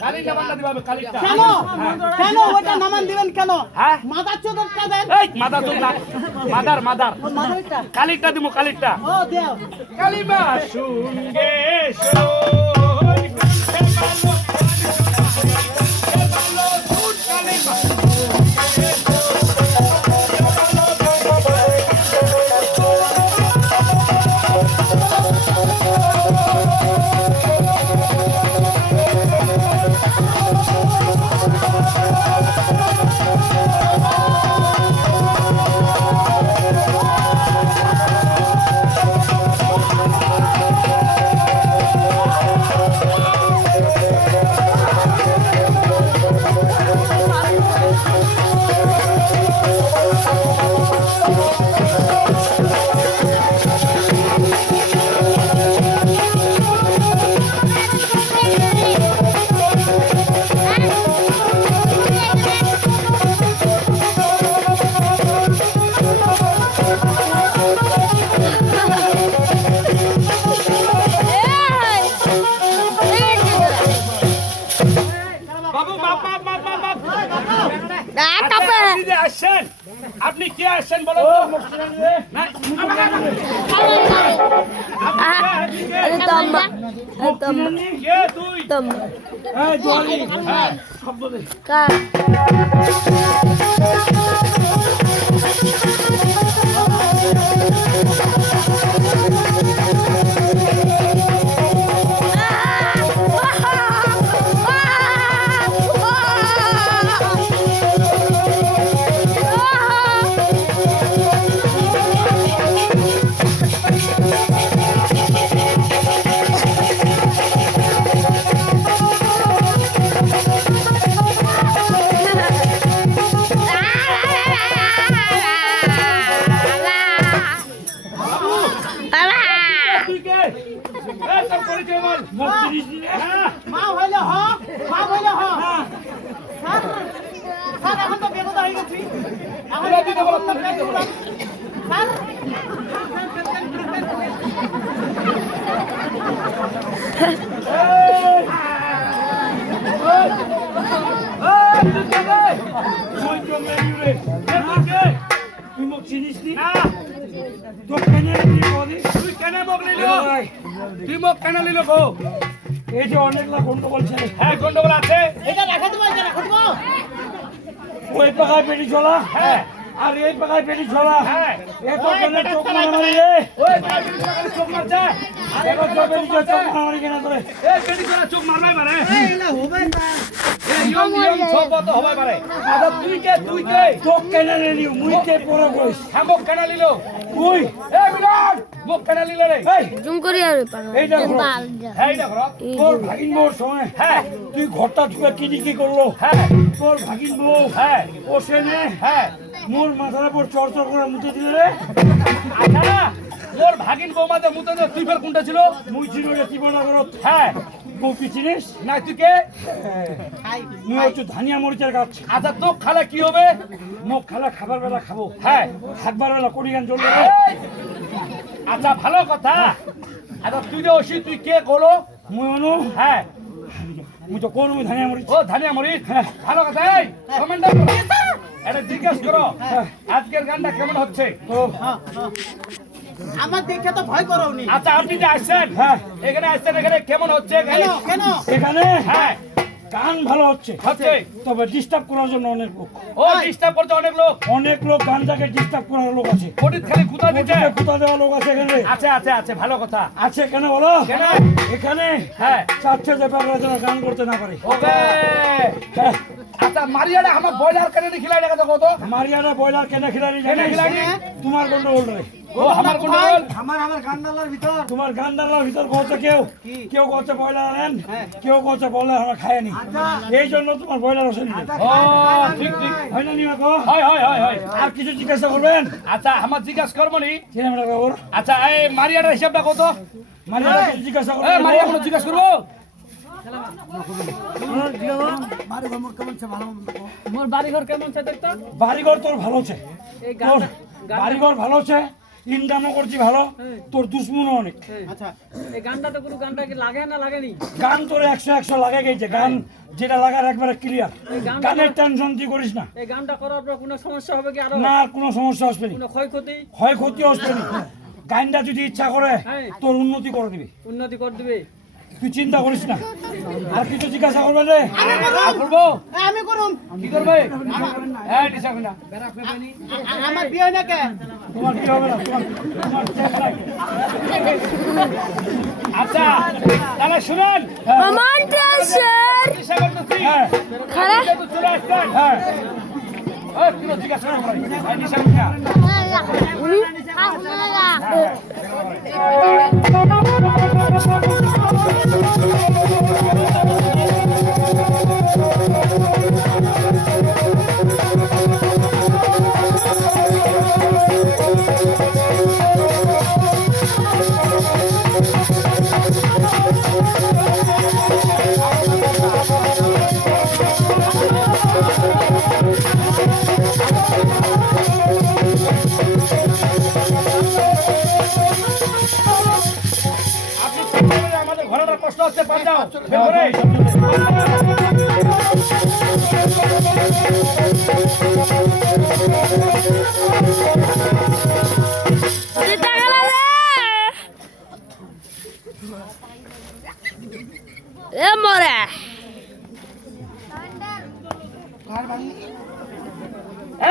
কালি নামানটা দিবাবে কালিটা কেন কেন ওটা নামান দিবেন কেন হ্যাঁ মাথা চোদর কাদের এই মাদার তো না মাদার মাদার মাথাটা কালিটা দিমু কালিটা ও দেও কালিমা শুনগে আপনি কি আসছেন বলো মা হইলে হ মা হইলে হ স্যার স্যার এখন তো বেগুদা হয়ে গেছি এখন দিতে বলো স্যার তুই মোক চিনিস না তুই কেন মোক নিল তুই মোক কেন নিল গো এই যে অনেক লাখ গন্ডগোল ছিল হ্যাঁ গন্ডগোল আছে এটা রাখা দেবো ওই পাকায় পেটি ঝোলা হ্যাঁ আর এই পাকায় পেটি ঝোলা হ্যাঁ এত কেন চোখ মারি রে ওই পাকায় পেটি ঝোলা চোখ মারছে দেখো পেটি ঝোলা চোখ মারি কেন করে এই পেটি ঝোলা চোখ মারলাই মারে এই না হবে না এই ইয়ং সব তো হবে পারে আদা তুই কে চোখ কেন নিলি মুই কে পড়া কইস হামক কেন লিলো তুই এ বিরাট মুখ কেন লিলে রে এই জুম করি আর পারো এই দেখো এই দেখো তোর ভাগিন বউর সময় হ্যাঁ তুই ঘরটা ঢুকে কি করলো হ্যাঁ তোর ভাগিন বউ হ্যাঁ ও সেনে হ্যাঁ মোর মাথার উপর চড়চড় করে মুতে দিলে রে আচ্ছা মোর ভাগিন বউ মাঝে মুতে দে তুই ফের কোনটা ছিল মুই ছিল রে জীবনা করত হ্যাঁ বউ কি চিনিস না তুই কে মুই হচ্ছে ধানিয়া মরিচের গাছ আচ্ছা তো খালা কি হবে মুখ খালা খাবার বেলা খাবো হ্যাঁ খাবার বেলা কড়ি গান জ্বলবে আচ্ছা ভালো কথা আচ্ছা তুই যে ওসি তুই কে করো মুই অনু হ্যাঁ মুই তো কোন ধানিয়া মরিচ ও ধানিয়া মরিচ হ্যাঁ ভালো কথা এই কমেন্টার এটা জিজ্ঞাসা করো আজকের গানটা কেমন হচ্ছে ও আমার দেখে তো ভয় করোনি আচ্ছা আপনি যে আসছেন হ্যাঁ এখানে আসছেন এখানে কেমন হচ্ছে কেন এখানে হ্যাঁ গান ভালো হচ্ছে তবে ডিস্টার্ব করার জন্য অনেক লোক ও ডিস্টার্ব করতে অনেক লোক গানটাকে ডিস্টার্ব করার লোক আছে পণ্ডিত খালি কুতা দিতে কুতা দেওয়া লোক আছে এখানে আছে ভালো কথা আছে কেন বলো কেন এখানে হ্যাঁ চাচ্ছে যে পাগলা যেন গান করতে না পারে ওকে আচ্ছা মারিয়াটা আমার বয়লার কেন খিলাই দেখা কত মারিয়াটা বয়লার কেন খিলাই তোমার গন্ডগোল রে ও আমার গন্ডগোল আমার গান্ডালার ভিতর তোমার গান্ডালার ভিতর কত কেউ কত বয়লার আনেন কেউ কত বয়লার আমরা খাইনি এই জন্য তোমার বয়লার আসেনি ও ঠিক হয় না নিমা কো হয় আর কিছু জিজ্ঞাসা করবেন আচ্ছা আমার জিজ্ঞাসা করব নি সিনেমাটা খবর আচ্ছা এই মারিয়াটার হিসাবটা কত মারিয়াটা জিজ্ঞাসা করব এই মারিয়া কোনো জিজ্ঞাসা করব বাড়িঘর তোর ভালো আছে বাড়িঘর ভালো আছে ইনকামও করছি ভালো, তোর দুশ্মনও অনেক। আচ্ছা এই গানটা তো কোনো গানটা কি লাগে না লাগেনি? গান তোর 100 লাগে গেছে, গান যেটা লাগার একবারে ক্লিয়ার। গানের টেনশন তুই করিস না। এই গানটা করার পর কোনো সমস্যা হবে কি আরো? না, আর কোনো সমস্যা আসবে না, কোনো ক্ষয়ক্ষতি? ক্ষয়ক্ষতি আসবে না। গানটা যদি ইচ্ছা করে তোর উন্নতি করে দিবি, উন্নতি করে দিবে? তুই চিন্তা করিস না। আর কিছু জিজ্ঞাসা করবে রে? করবো আমি করুম কি করবে? হ্যাঁ, ডিসা কই না। আমার বিয়ে না কে তোমার কি হবে না? তোমার চেক নাই। আচ্ছা, তাহলে শুনুন। ডিসা করতেছি। হ্যাঁ, তো চলে আসবেন। হ্যাঁ, ওই কি জিজ্ঞাসা করবে? এই ডিসা কই না। আমাদের ঘরের কষ্ট হচ্ছে, পান যাও বের করে।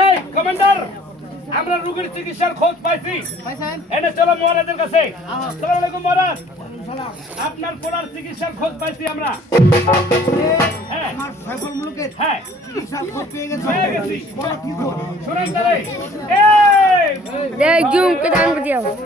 এই কমান্ডার, আমরা রোগীর চিকিৎসার খোঁজ পাইছি। এনে চলো মহারাজের কাছে। আসসালামু আলাইকুম মহারাজ, আপনার পোড়ার চিকিৎসার খোঁজ পাইছি আমরা। হ্যাঁ, সাইফুল মুলুকের হ্যাঁ, চিকিৎসা পেয়ে গেছে পেয়ে গেছি। বড় কি করব শুনেন তাহলে, এই Dai, giù, che danno vediamo.